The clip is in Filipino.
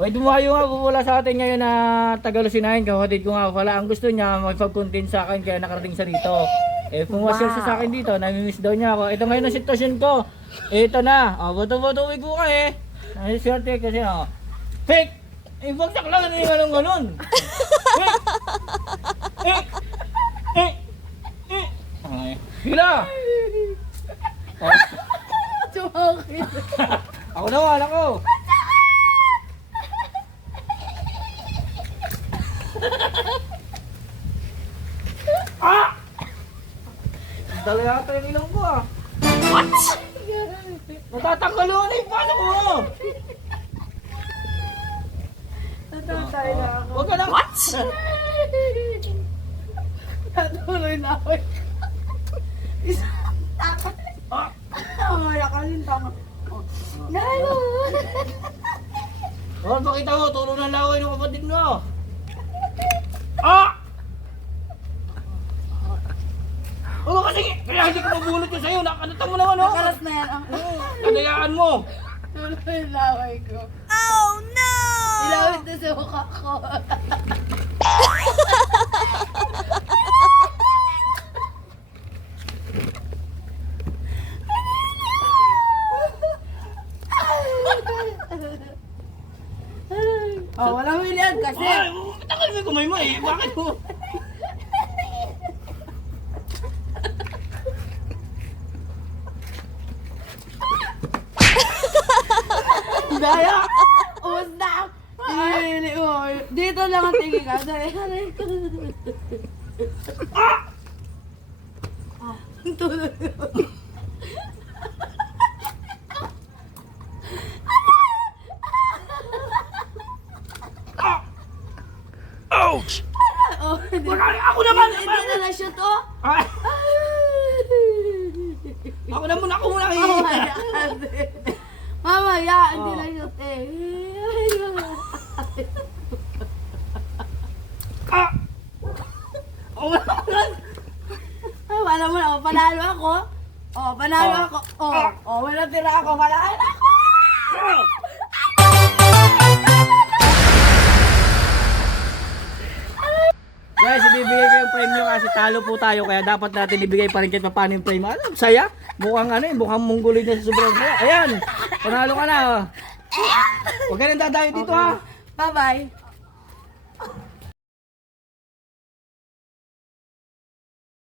Uy, dumayo nga po wala sa atin ngayon na Tagalusinahin. Kapatid ko nga pala. Ang gusto niya, magpag-content sa akin kaya nakarating sa dito. Eh, pumasyal siya sa akin dito. Namimiss daw niya ako. Ito ngayon ang sitwasyon ko. Ito na. Bato-bato ko ka eh. Nahiswerte kasi fake! Bagsak lang. Ano yung ganun-ganun? Hila! Sumakit. Ako na wala ko. Dala yata yung ilong ko What? Natatanggal yun eh. Paano ko? Natatay na ako. Huwag ka na. What? Natuloy na ako. Isa. Takot. Wala ka rin tama. Nalo. Pakita mo. Tulong ng laway ng kapatid mo. Oo kasi, kaya hindi ko mabulot yun sa'yo. Nakanatan mo naman Nakalas na yan. Kanayaan mo. Tuloy yung laway ko. Oh no! Ilawit na sa mukha ko. Walang miliyan kasi. Tagal mo yung kumay mo eh. Bakit mo? Daya! Uwas na! Hindi mo. Dito lang ang tingin ka. Daya. Tulog. Ouch! Ako naman! Hindi na na-shoot, oh! Ako na muna, Mamaya, hindi na-shoot eh. Wala mo na, panalo ako. Panalo ako. Wala tira ako, panalo ako. Guys, ibibigay ko yung frame nyo kasi talo po tayo kaya dapat natin ibigay pa rin kahit paano yung frame. Ano, saya? Mukhang mukhang mongoloid na sa sobrang saya. Ayan, panalo ka na. Huwag ka nang dadayo dito ha. Bye-bye.